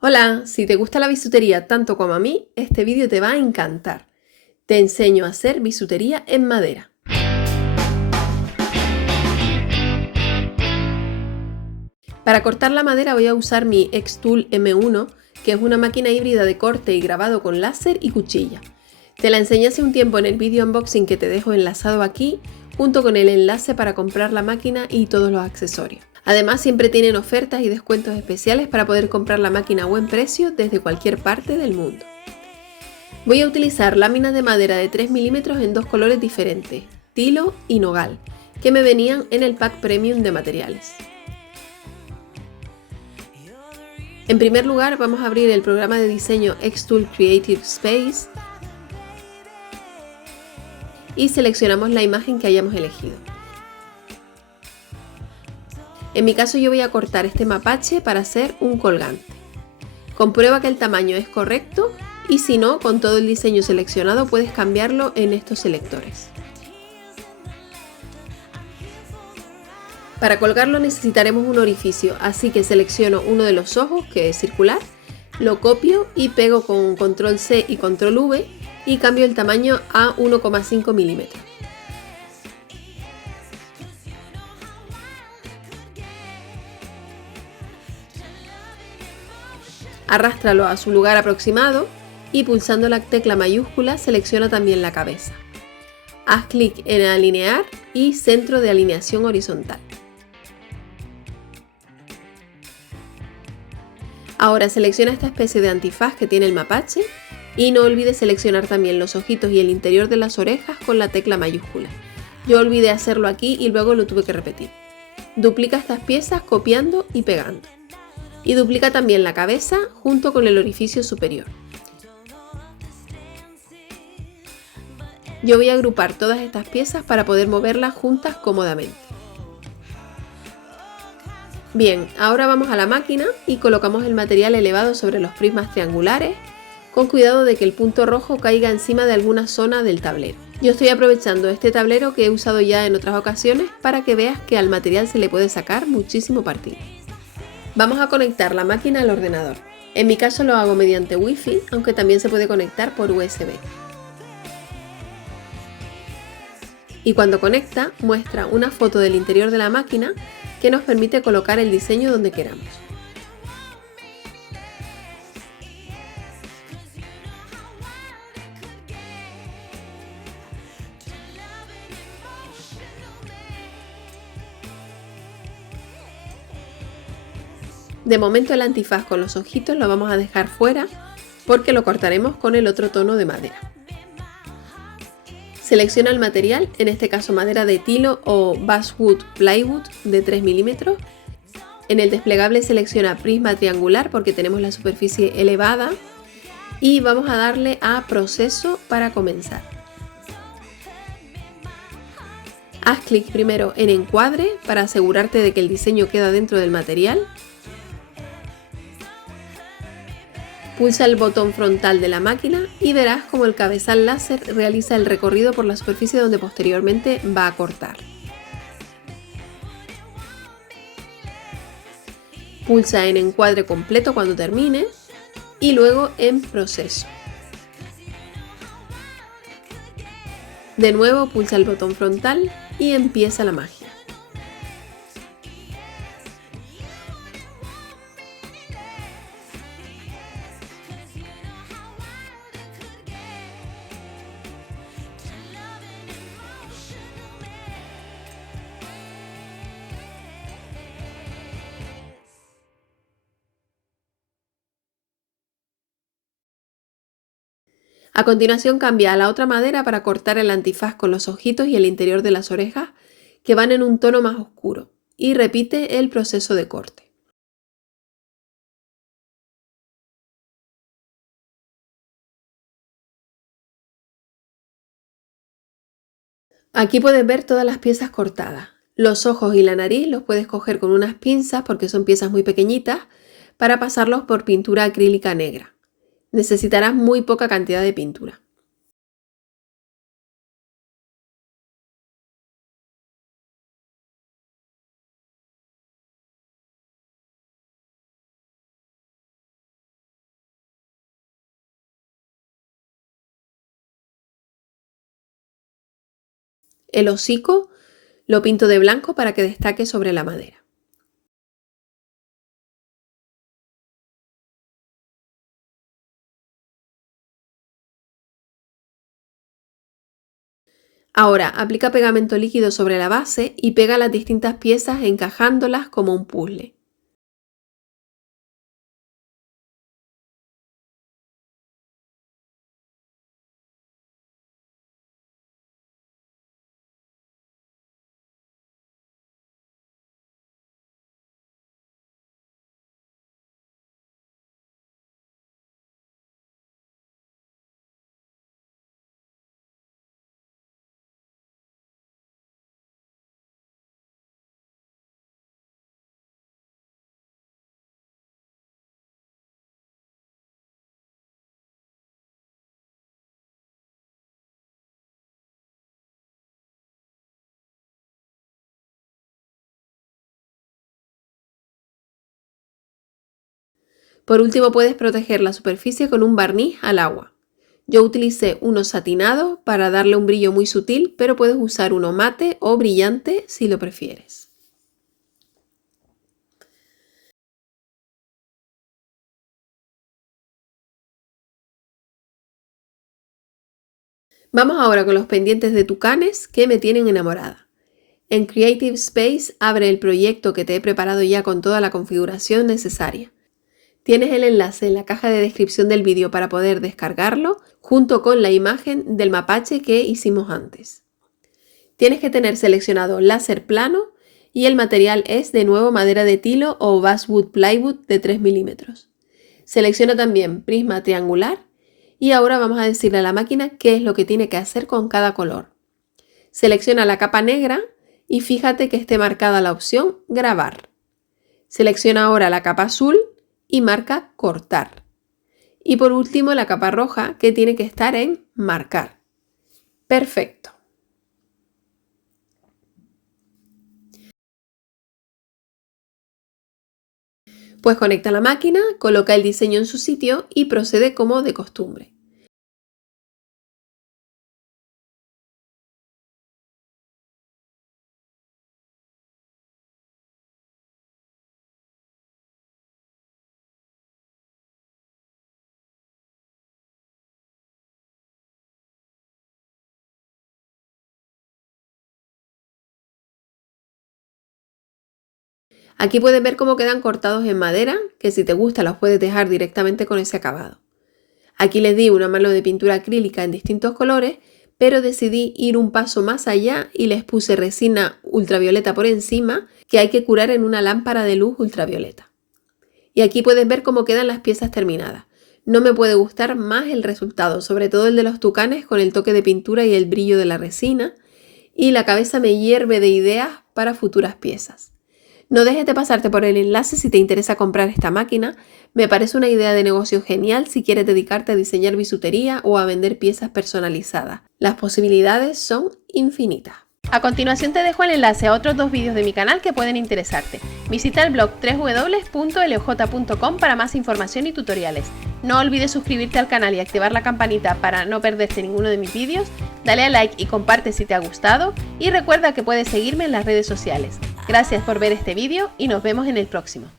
Hola, si te gusta la bisutería tanto como a mí, este vídeo te va a encantar. Te enseño a hacer bisutería en madera. Para cortar la madera voy a usar mi Xtool M1, que es una máquina híbrida de corte y grabado con láser y cuchilla. Te la enseñé hace un tiempo en el vídeo unboxing que te dejo enlazado aquí, junto con el enlace para comprar la máquina y todos los accesorios. Además, siempre tienen ofertas y descuentos especiales para poder comprar la máquina a buen precio desde cualquier parte del mundo. Voy a utilizar láminas de madera de 3 milímetros en dos colores diferentes, tilo y nogal, que me venían en el pack premium de materiales. En primer lugar, vamos a abrir el programa de diseño Xtool Creative Space y seleccionamos la imagen que hayamos elegido. En mi caso yo voy a cortar este mapache para hacer un colgante. Comprueba que el tamaño es correcto y si no, con todo el diseño seleccionado puedes cambiarlo en estos selectores. Para colgarlo necesitaremos un orificio, así que selecciono uno de los ojos, que es circular, lo copio y pego con control C y control V y cambio el tamaño a 1,5 milímetros. Arrástralo a su lugar aproximado y pulsando la tecla mayúscula selecciona también la cabeza. Haz clic en alinear y centro de alineación horizontal. Ahora selecciona esta especie de antifaz que tiene el mapache y no olvides seleccionar también los ojitos y el interior de las orejas con la tecla mayúscula. Yo olvidé hacerlo aquí y luego lo tuve que repetir. Duplica estas piezas copiando y pegando. Y duplica también la cabeza junto con el orificio superior. Yo voy a agrupar todas estas piezas para poder moverlas juntas cómodamente. Bien, ahora vamos a la máquina y colocamos el material elevado sobre los prismas triangulares, con cuidado de que el punto rojo caiga encima de alguna zona del tablero. Yo estoy aprovechando este tablero que he usado ya en otras ocasiones para que veas que al material se le puede sacar muchísimo partido. Vamos a conectar la máquina al ordenador. En mi caso lo hago mediante Wi-Fi, aunque también se puede conectar por USB. Y cuando conecta, muestra una foto del interior de la máquina que nos permite colocar el diseño donde queramos. De momento el antifaz con los ojitos lo vamos a dejar fuera porque lo cortaremos con el otro tono de madera. Selecciona el material, en este caso madera de tilo o basswood plywood de 3 milímetros. En el desplegable selecciona prisma triangular porque tenemos la superficie elevada y vamos a darle a proceso para comenzar. Haz clic primero en encuadre para asegurarte de que el diseño queda dentro del material. Pulsa el botón frontal de la máquina y verás como el cabezal láser realiza el recorrido por la superficie donde posteriormente va a cortar. Pulsa en encuadre completo cuando termine y luego en proceso. De nuevo pulsa el botón frontal y empieza la magia. A continuación cambia a la otra madera para cortar el antifaz con los ojitos y el interior de las orejas que van en un tono más oscuro y repite el proceso de corte. Aquí puedes ver todas las piezas cortadas. Los ojos y la nariz los puedes coger con unas pinzas porque son piezas muy pequeñitas para pasarlos por pintura acrílica negra. Necesitarás muy poca cantidad de pintura. El hocico lo pinto de blanco para que destaque sobre la madera. Ahora, aplica pegamento líquido sobre la base y pega las distintas piezas encajándolas como un puzzle. Por último, puedes proteger la superficie con un barniz al agua. Yo utilicé uno satinado para darle un brillo muy sutil, pero puedes usar uno mate o brillante si lo prefieres. Vamos ahora con los pendientes de tucanes que me tienen enamorada. En Creative Space abre el proyecto que te he preparado ya con toda la configuración necesaria. Tienes el enlace en la caja de descripción del vídeo para poder descargarlo, junto con la imagen del mapache que hicimos antes. Tienes que tener seleccionado láser plano y el material es de nuevo madera de tilo o basswood plywood de 3 milímetros. Selecciona también prisma triangular y ahora vamos a decirle a la máquina qué es lo que tiene que hacer con cada color. Selecciona la capa negra y fíjate que esté marcada la opción grabar. Selecciona ahora la capa azul y marca cortar. Y por último la capa roja que tiene que estar en marcar. Perfecto. Pues conecta la máquina, coloca el diseño en su sitio y procede como de costumbre. Aquí puedes ver cómo quedan cortados en madera, que si te gusta los puedes dejar directamente con ese acabado. Aquí les di una mano de pintura acrílica en distintos colores, pero decidí ir un paso más allá y les puse resina ultravioleta por encima, que hay que curar en una lámpara de luz ultravioleta. Y aquí puedes ver cómo quedan las piezas terminadas. No me puede gustar más el resultado, sobre todo el de los tucanes con el toque de pintura y el brillo de la resina, y la cabeza me hierve de ideas para futuras piezas. No dejes de pasarte por el enlace si te interesa comprar esta máquina. Me parece una idea de negocio genial si quieres dedicarte a diseñar bisutería o a vender piezas personalizadas. Las posibilidades son infinitas. A continuación te dejo el enlace a otros 2 vídeos de mi canal que pueden interesarte. Visita el blog www.loj.com para más información y tutoriales. No olvides suscribirte al canal y activar la campanita para no perderte ninguno de mis vídeos. Dale a like y comparte si te ha gustado. Y recuerda que puedes seguirme en las redes sociales. Gracias por ver este vídeo y nos vemos en el próximo.